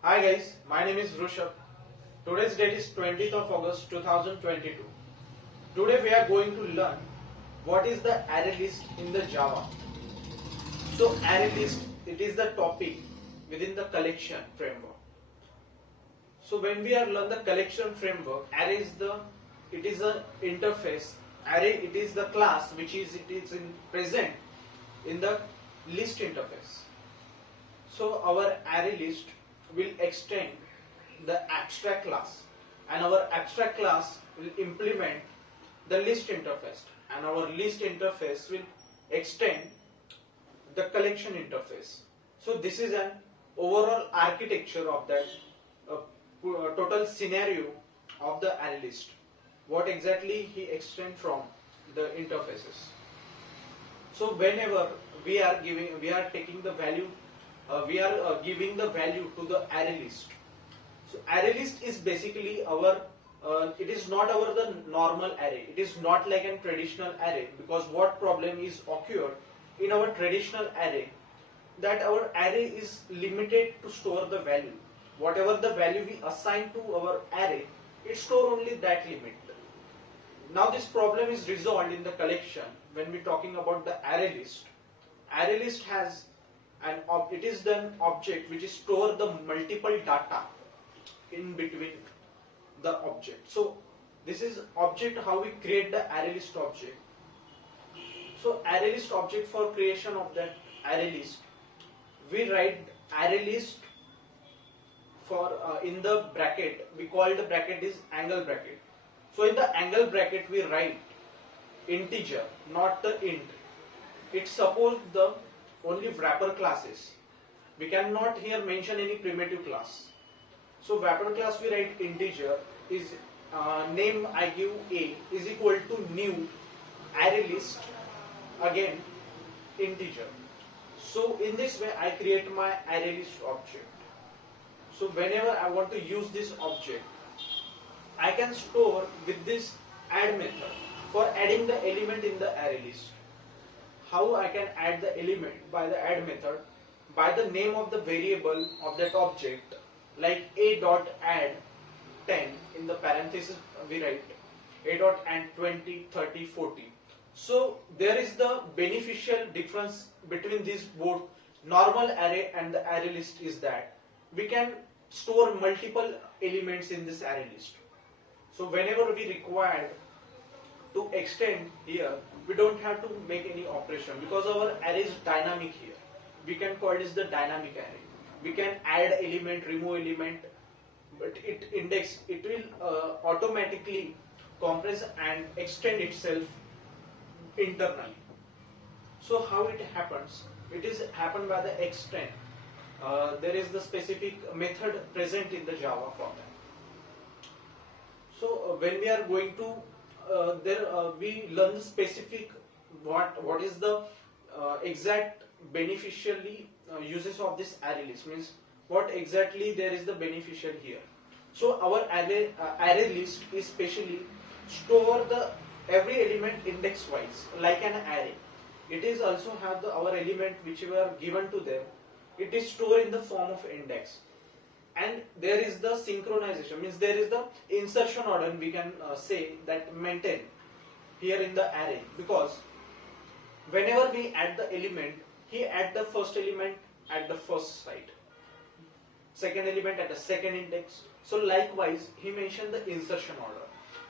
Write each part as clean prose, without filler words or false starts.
Hi guys, my name is Rushabh. Today's date is 20th of August 2022. Today we are going to learn what is the array list in the Java. So array list, it is the topic within the collection framework. So when we are learn the collection framework, array is it is a interface. Array, it is the class which is present in the list interface. So our array list will extend the abstract class, and our abstract class will implement the list interface, and our list interface will extend the collection interface. So this is an overall architecture of that total scenario of the array list. What exactly he extend from the interfaces. So whenever we are taking the value, we are giving the value to the array list. So array list is basically our, it is not our the normal array. It is not like a traditional array, because what problem is occurred in our traditional array, that our array is limited to store the value. Whatever the value we assign to our array, it store only that limit. Now this problem is resolved in the collection when we talking about the array list. Array list has it is an object which is store the multiple data in between the object. So this is object how we create the array list object. So array list object, for creation of that array list, we write array list for in the bracket, we call the bracket is angle bracket. So in the angle bracket we write integer, not the int. It supports the only wrapper classes. We cannot here mention any primitive class. So wrapper class we write integer is name I give a is equal to new array list, again integer. So in this way I create my array list object. So whenever I want to use this object, I can store with this add method for adding the element in the array list. How I can add the element by the add method? By the name of the variable of that object, like a dot add 10, in the parenthesis we write a dot add 20, 30, 40. So there is the beneficial difference between these both normal array and the array list is that we can store multiple elements in this array list. So whenever we require to extend here, we don't have to make any operation, because our array is dynamic here. We can call this the dynamic array. We can add element, remove element, but it will automatically compress and extend itself internally. So how it happens? It is happened by the extend. There is the specific method present in the Java for that. So when we are going to we learn the specific what is the exact beneficially uses of this array list, means what exactly there is the beneficial here. So our array list is specially store the every element index wise like an array. It is also have our element which were given to them. It is stored in the form of index. And there is the synchronization, means there is the insertion order, we can say that maintain here in the array, because whenever we add the element, he add the first element at the first site, second element at the second index. So likewise he mentioned the insertion order.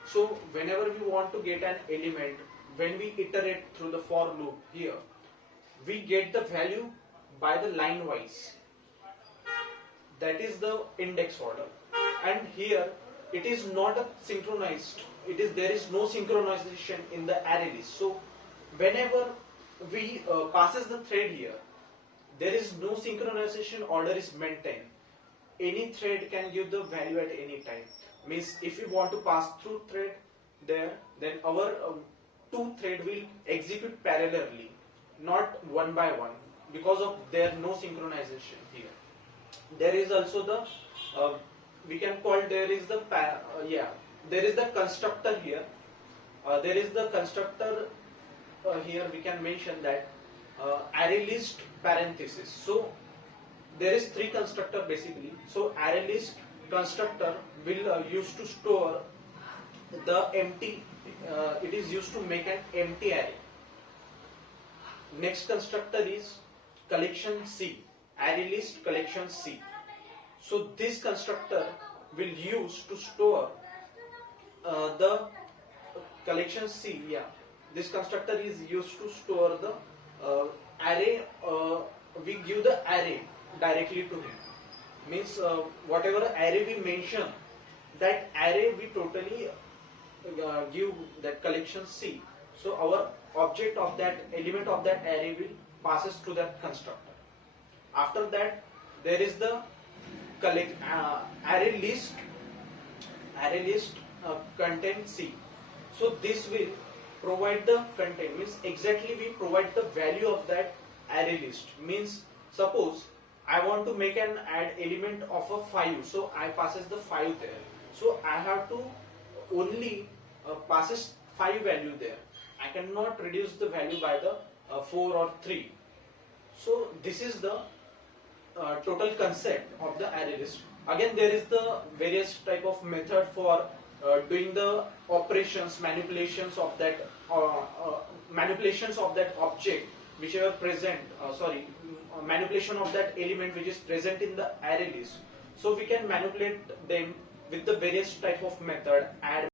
So whenever we want to get an element, when we iterate through the for loop here, we get the value by the line wise. That is the index order, and here it is not a synchronized. There is no synchronization in the array list. So whenever we passes the thread here, there is no synchronization order is maintained. Any thread can give the value at any time. Means if we want to pass through thread there, then our two thread will execute parallelly, not one by one, because of there no synchronization here. There is also the we can call there is the there is the constructor here. There is the constructor here. We can mention that array list parenthesis. So there is three constructor basically. So ArrayList constructor will use to store the empty. It is used to make an empty array. Next constructor is collection C, ArrayList collection C. So this constructor will use to store the collection C. Yeah, this constructor is used to store the array. We give the array directly to him. Means whatever array we mention, that array we totally give that collection C. So our object of that element of that array will passes to that constructor. After that, there is the array list. Array list contain C. So this will provide the content, means exactly we provide the value of that array list. Means suppose I want to make an add element of a 5, so I passes the 5 there. So I have to only passes 5 value there. I cannot reduce the value by the 4 or 3. So this is the total concept of the array list. Again, there is the various type of method for doing the operations, manipulations of that object whichever present. Manipulation of that element which is present in the array list. So we can manipulate them with the various type of method, add,